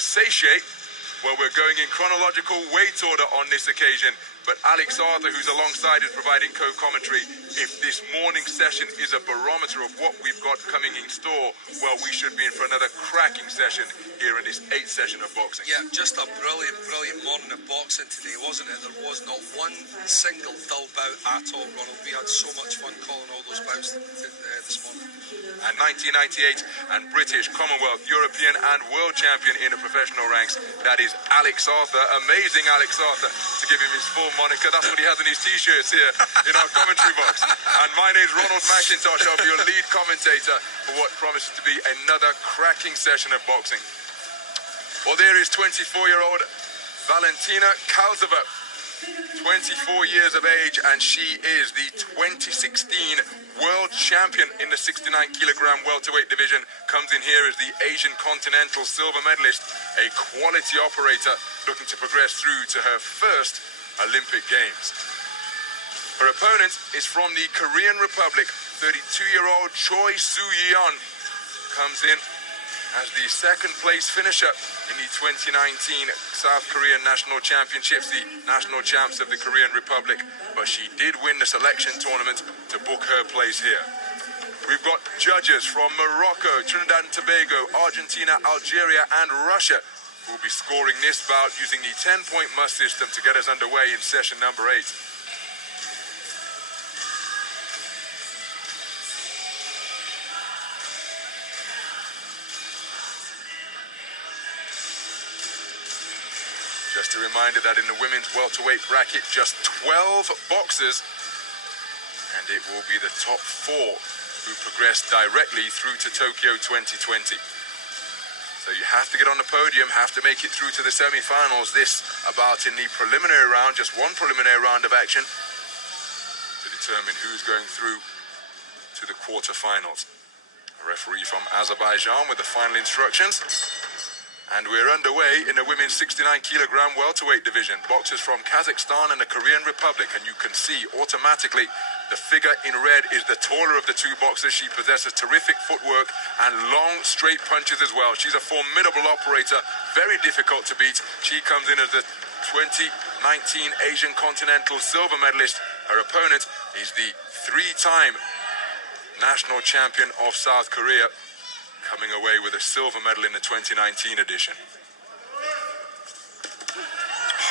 satiate? Well, we're going in chronological weight order on this occasion, but Alex Arthur, who's alongside, is providing co-commentary. If this morning session is a barometer of what we've got coming in store, well, we should be in for another cracking session here in this 8th session of boxing. Yeah, just a brilliant morning of boxing today, wasn't it? There was not one single dull bout at all, Ronald. We had so much fun calling all those bouts this morning. And 1998 and British, Commonwealth, European and world champion in the professional ranks, that is Alex Arthur. Amazing Alex Arthur, to give him his full moniker. That's what he has in his t-shirts here in our commentary box. And my name's Ronald McIntosh. I'll be your lead commentator for what promises to be another cracking session of boxing. Well, there is 24-year-old Valentina Kalzova, 24 years of age, and she is the 2016 world champion in the 69-kilogram welterweight division. Comes in here as the Asian Continental silver medalist, a quality operator looking to progress through to her first Olympic Games. Her opponent is from the Korean Republic. 32-year-old Choi Soo-yeon comes in as the second place finisher in the 2019 South Korean National Championships, the national champs of the Korean Republic, but she did win the selection tournament to book her place here. We've got judges from Morocco, Trinidad and Tobago, Argentina, Algeria and Russia who will be scoring this bout using the 10-point must system to get us underway in session number 8. Just a reminder that in the women's welterweight bracket, just 12 boxers, and it will be the top 4 who progress directly through to Tokyo 2020. So you have to get on the podium, have to make it through to the semi-finals. This about in the preliminary round, just one preliminary round of action to determine who's going through to the quarterfinals. A referee from Azerbaijan with the final instructions. And we're underway in the women's 69-kilogram welterweight division. Boxers from Kazakhstan and the Korean Republic. And you can see automatically the figure in red is the taller of the two boxers. She possesses terrific footwork and long, straight punches as well. She's a formidable operator, very difficult to beat. She comes in as the 2019 Asian Continental silver medalist. Her opponent is the 3-time national champion of South Korea, coming away with a silver medal in the 2019 edition.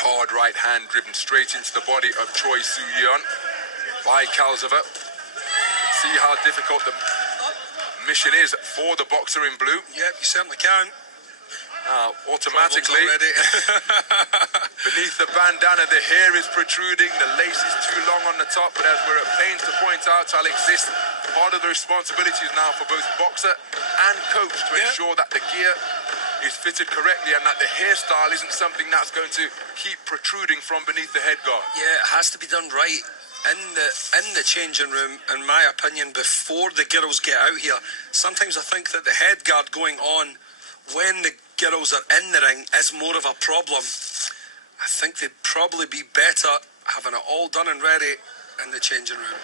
Hard right hand driven straight into the body of Choi Soo-yeon by Kalzova. See how difficult the mission is for the boxer in blue. Yep, you certainly can. Automatically, beneath the bandana, the hair is protruding, the lace is too long on the top, but as we're at pains to point out, Alex, this part of the responsibility is now for both boxer and coach to ensure that the gear is fitted correctly and that the hairstyle isn't something that's going to keep protruding from beneath the head guard. Yeah, it has to be done right in the changing room, in my opinion, before the girls get out here. Sometimes I think that the head guard going on when the girls are in the ring is more of a problem. I think they'd probably be better having it all done and ready in the changing room.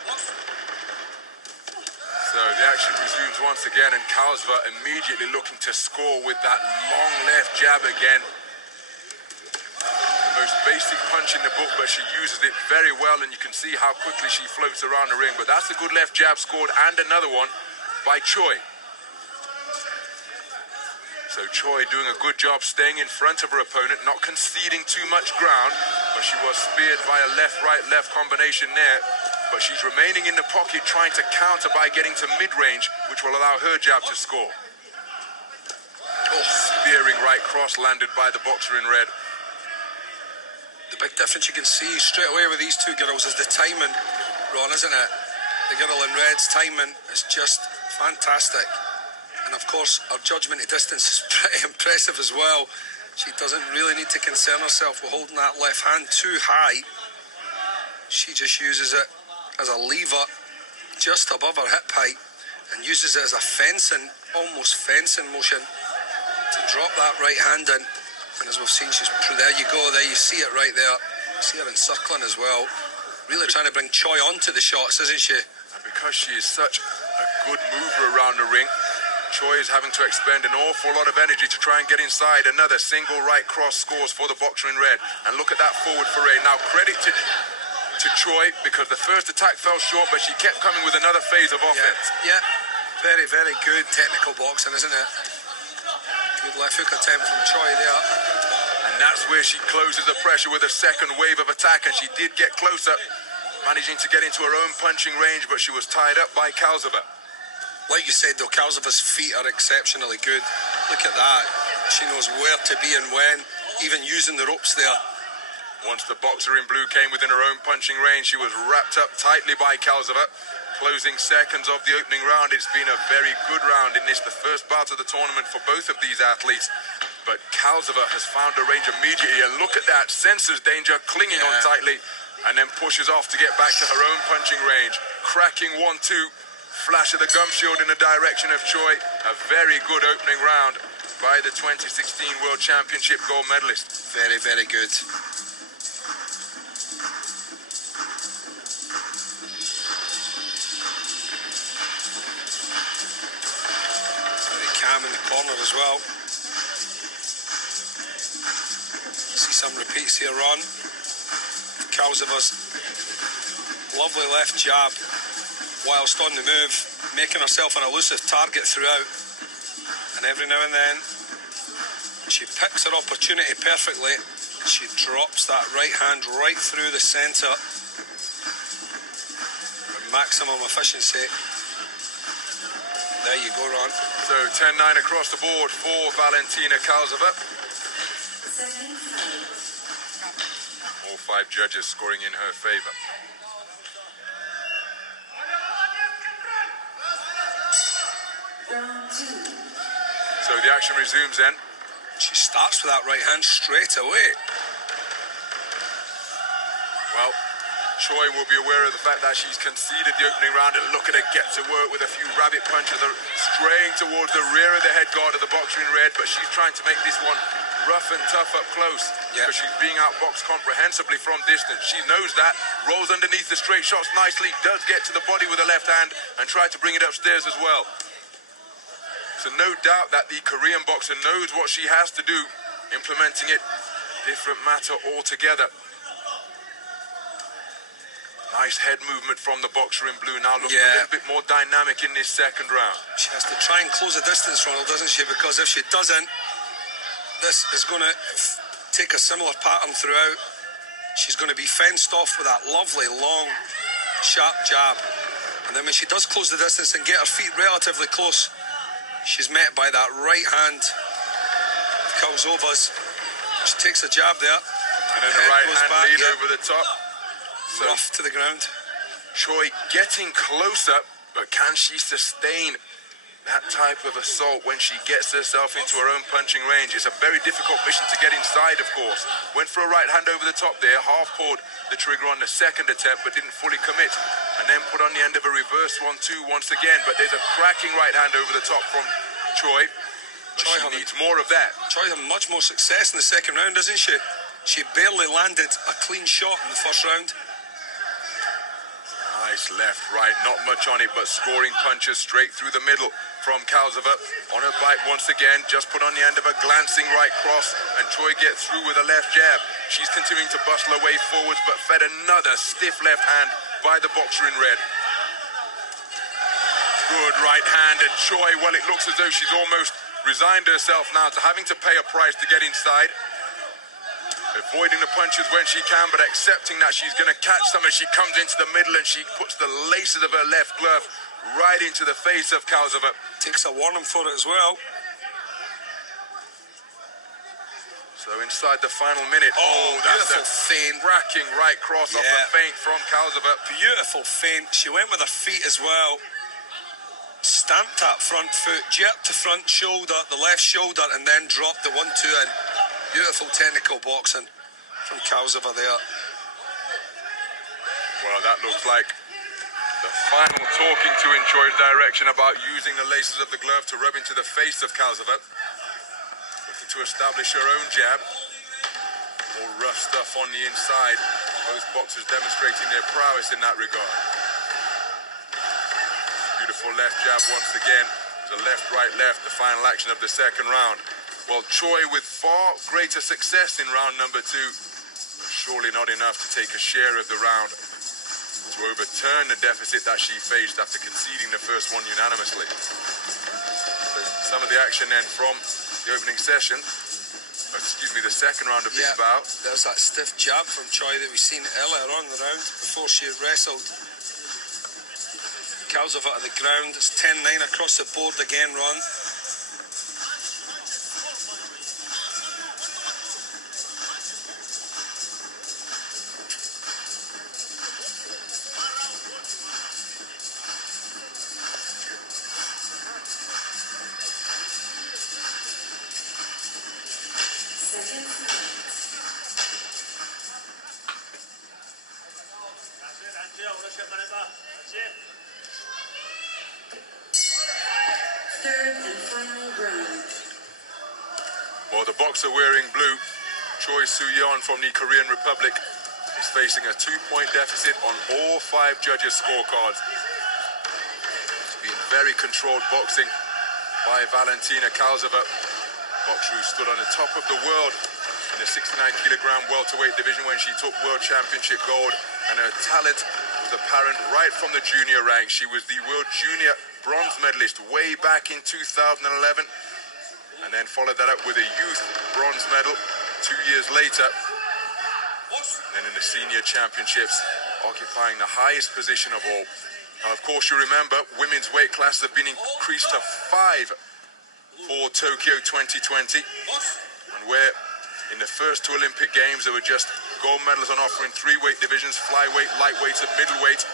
So the action resumes once again, and Kalzova immediately looking to score with that long left jab again. The most basic punch in the book, but she uses it very well, and you can see how quickly she floats around the ring. But that's a good left jab scored, and another one by Choi. So Choi doing a good job staying in front of her opponent, not conceding too much ground, but she was speared by a left-right-left combination there. But she's remaining in the pocket, trying to counter by getting to mid-range, which will allow her jab to score. Oh, spearing right cross landed by the boxer in red. The big difference you can see straight away with these two girls is the timing, Ron, isn't it? The girl in red's timing is just fantastic. And of course, her judgment of distance is pretty impressive as well. She doesn't really need to concern herself with holding that left hand too high. She just uses it as a lever just above her hip height and uses it as a fencing, almost fencing motion to drop that right hand in. And as we've seen, there you go, there you see it right there. You see her encircling as well. Really trying to bring Choi onto the shots, isn't she? And because she is such a good mover around the ring, Choi is having to expend an awful lot of energy to try and get inside. Another single right cross scores for the boxer in red. And look at that forward foray. Now credit to Choi, because the first attack fell short, but she kept coming with another phase of offense. Yeah. Very, very good technical boxing, isn't it? Good left hook attempt from Choi there. And that's where she closes the pressure with a second wave of attack. And she did get closer, managing to get into her own punching range, but she was tied up by Kalsova. Like you said, though, Kalsova's feet are exceptionally good. Look at that. She knows where to be and when, even using the ropes there. Once the boxer in blue came within her own punching range, she was wrapped up tightly by Kalsova. Closing seconds of the opening round. It's been a very good round in this, the first part of the tournament for both of these athletes. But Kalsova has found a range immediately, and look at that, senses danger, clinging on tightly, and then pushes off to get back to her own punching range. Cracking 1-2. Flash of the gum shield in the direction of Choi. A very good opening round by the 2016 World Championship gold medalist. Very, very good. Very calm in the corner as well. See some repeats here on. Kalsova's lovely left jab, whilst on the move, making herself an elusive target throughout. And every now and then, she picks her opportunity perfectly. She drops that right hand right through the centre with maximum efficiency. There you go, Ron. So 10-9 across the board for Valentina Kalsova. All 5 judges scoring in her favour. So the action resumes then. She starts with that right hand straight away. Well, Choi will be aware of the fact that she's conceded the opening round, and look at her get to work with a few rabbit punches, straying towards the rear of the head guard of the boxer in red, but she's trying to make this one rough and tough up close, because she's being outboxed comprehensively from distance. She knows that, rolls underneath the straight shots nicely, does get to the body with the left hand, and try to bring it upstairs as well. So no doubt that the Korean boxer knows what she has to do. Implementing it, different matter altogether. Nice head movement from the boxer in blue. Now looking a little bit more dynamic in this second round. She has to try and close the distance, Ronald, doesn't she? Because if she doesn't, this is going to take a similar pattern throughout. She's going to be fenced off with that lovely, long, sharp jab. And then when she does close the distance and get her feet relatively close, she's met by that right hand of Kalsova's. She takes a jab there. And then the right hand lead over the top. So rough to the ground. Choi getting closer, but can she sustain that type of assault when she gets herself into her own punching range? It's a very difficult mission to get inside, of course. Went for a right hand over the top there, half pulled the trigger on the second attempt, but didn't fully commit. And then put on the end of a reverse 1-2 once again. But there's a cracking right hand over the top from Choi. She needs more of that. Choi had much more success in the second round, doesn't she? She barely landed a clean shot in the first round. Nice left, right, not much on it, but scoring punches straight through the middle from Kalsova. On her bite once again, just put on the end of a glancing right cross, and Choi gets through with a left jab. She's continuing to bustle her way forwards, but fed another stiff left hand by the boxer in red. Good right hand, and Choi, well, it looks as though she's almost resigned herself now to having to pay a price to get inside. Avoiding the punches when she can, but accepting that she's going to catch some as she comes into the middle, and she puts the laces of her left glove right into the face of Kalsova. Takes a warning for it as well. So inside the final minute. Oh, that's a feint. Racking right cross off a feint from Kalsova. Beautiful feint. She went with her feet as well. Stamped that front foot, jerked the front shoulder, the left shoulder, and then dropped the 1-2 in. Beautiful technical boxing from Kalsova there. Well, that looks like the final talking to in Choi's direction about using the laces of the glove to rub into the face of Kalsova. Looking to establish her own jab. More rough stuff on the inside. Both boxers demonstrating their prowess in that regard. Beautiful left jab once again. It was a left, right, left, the final action of the second round. Well, Choi with far greater success in round number 2, but surely not enough to take a share of the round, to overturn the deficit that she faced after conceding the first one unanimously. So some of the action then from the opening session, the second round of this bout. There's that stiff jab from Choi that we've seen earlier on in the round before she had wrestled. Kalsova at the ground. It's 10-9 across the board again, Ron. Third and final round. Well, the boxer wearing blue, Choi Soo-yeon from the Korean Republic, is facing a 2-point deficit on all 5 judges' scorecards. It's been very controlled boxing by Valentina Kalsova, boxer who stood on the top of the world in the 69-kilogram welterweight division when she took world championship gold, and her talent was apparent right from the junior ranks. She was the world junior bronze medalist way back in 2011, and then followed that up with a youth bronze medal 2 years later. And then in the senior championships, occupying the highest position of all. Now, of course, you remember, women's weight classes have been increased to 5 for Tokyo 2020, and where in the first 2 Olympic Games there were just gold medals on offer in 3 weight divisions, flyweight, lightweight and middleweight.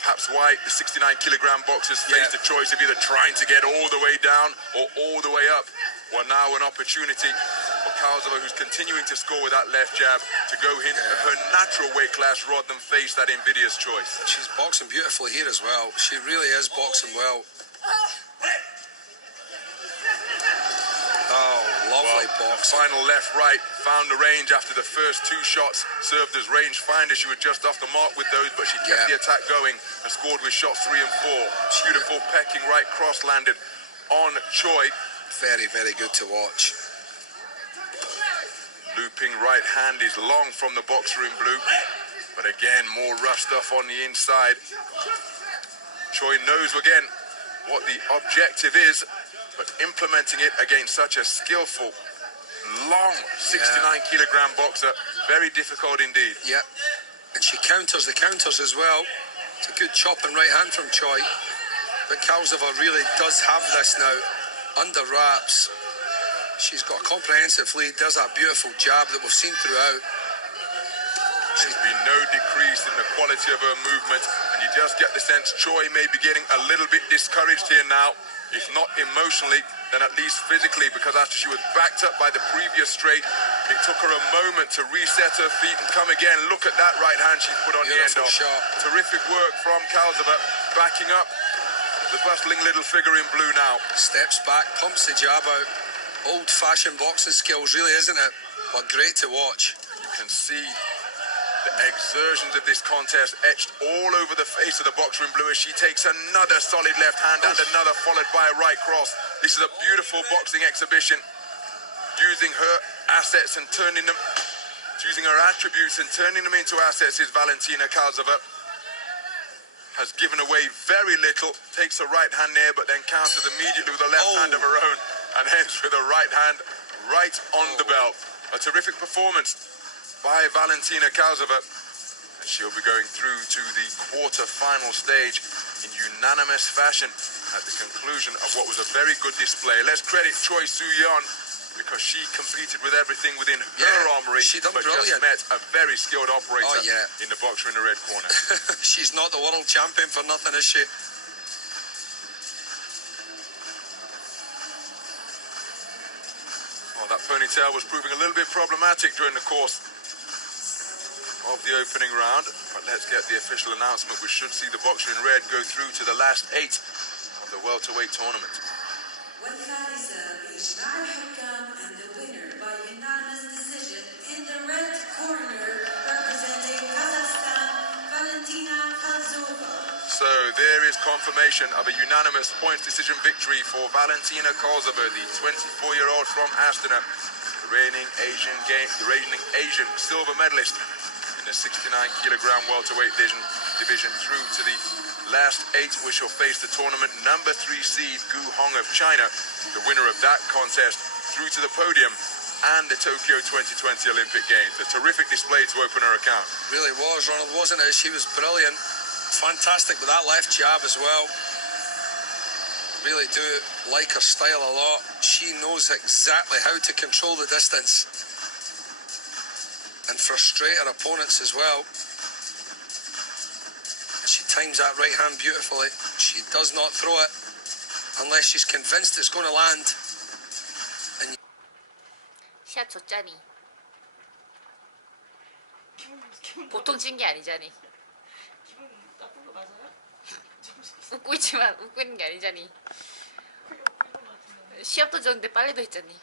Perhaps why the 69-kilogram boxers faced the choice of either trying to get all the way down or all the way up. Well, now an opportunity for Kalsova, who's continuing to score with that left jab, to go into her natural weight class rather than face that invidious choice. She's boxing beautifully here as well. She really is boxing well. Oh, lovely boxing. Final left-right found the range after the first 2 shots served as range finder. She was just off the mark with those, but she kept the attack going and scored with shots 3 and 4. Beautiful pecking right cross landed on Choi. Very, very good to watch. Looping right hand is long from the boxer in blue, but again, more rough stuff on the inside. Choi knows again what the objective is, but implementing it against such a skillful, long 69-kilogram boxer, very difficult indeed. Yep, and she counters the counters as well. It's a good chop and right hand from Choi, but Kalsova really does have this now under wraps. She's got a comprehensive lead, does that beautiful jab that we've seen throughout. There's been no decrease in the quality of her movement, and you just get the sense Choi may be getting a little bit discouraged here now, if not emotionally, then at least physically, because after she was backed up by the previous straight, it took her a moment to reset her feet and come again. Look at that right hand she's put on the end of. Terrific work from Kalsova, backing up the bustling little figure in blue now. Steps back, pumps the jab out. Old-fashioned boxing skills, really, isn't it? But great to watch. You can see the exertions of this contest etched all over the face of the boxer in blue as she takes another solid left hand and another followed by a right cross. This is a beautiful boxing exhibition, using her assets and turning them, using her attributes and turning them into assets. Is Valentina Kalsova. Has given away very little, takes a right hand there, but then counters immediately with a left hand of her own, and ends with a right hand right on the belt. A terrific performance by Valentina Kalsova, and she'll be going through to the quarter-final stage in unanimous fashion at the conclusion of what was a very good display. Let's credit Choi Soo-yeon, because she competed with everything within her armory, but brilliant. just met a very skilled operator in the boxer in the red corner. She's not the world champion for nothing, is she? Well, that ponytail was proving a little bit problematic during the course of the opening round, but let's get the official announcement. We should see the boxer in red go through to the last 8 of the welterweight tournament. And the winner by unanimous decision in the red corner, representing Kazakhstan, Valentina Kalsova. So there is confirmation of a unanimous points decision victory for Valentina Kozova, the 24-year-old from Astana, the reigning Asian silver medalist in the 69-kilogram welterweight division through to the last 8, where she'll face the tournament number 3 seed Gu Hong of China, the winner of that contest, through to the podium and the Tokyo 2020 Olympic Games. A terrific display to open her account. Really was, Ronald, wasn't it? She was brilliant. Fantastic with that left jab as well. Really do like her style a lot. She knows exactly how to control the distance and frustrate her opponents as well. She times that right hand beautifully. She does not throw it unless she's convinced it's going to land. 시합 졌잖니. 보통 진 게 아니잖니. 기분 나쁜 거 맞아요? 웃고 있지만 웃고 있는 게 아니잖니. 시합도 졌는데 빨래도 했잖니.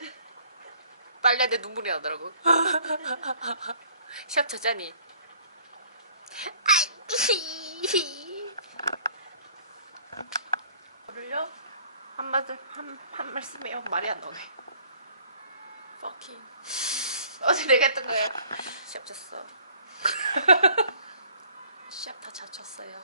빨래하는데 눈물이 나더라고. 시합 졌잖니. 저를요? 한 말씀 해요. 말이 안 나오네. Fucking. 어제 내가 했던 거예요. 시합 졌어. 시합 다 자쳤어요.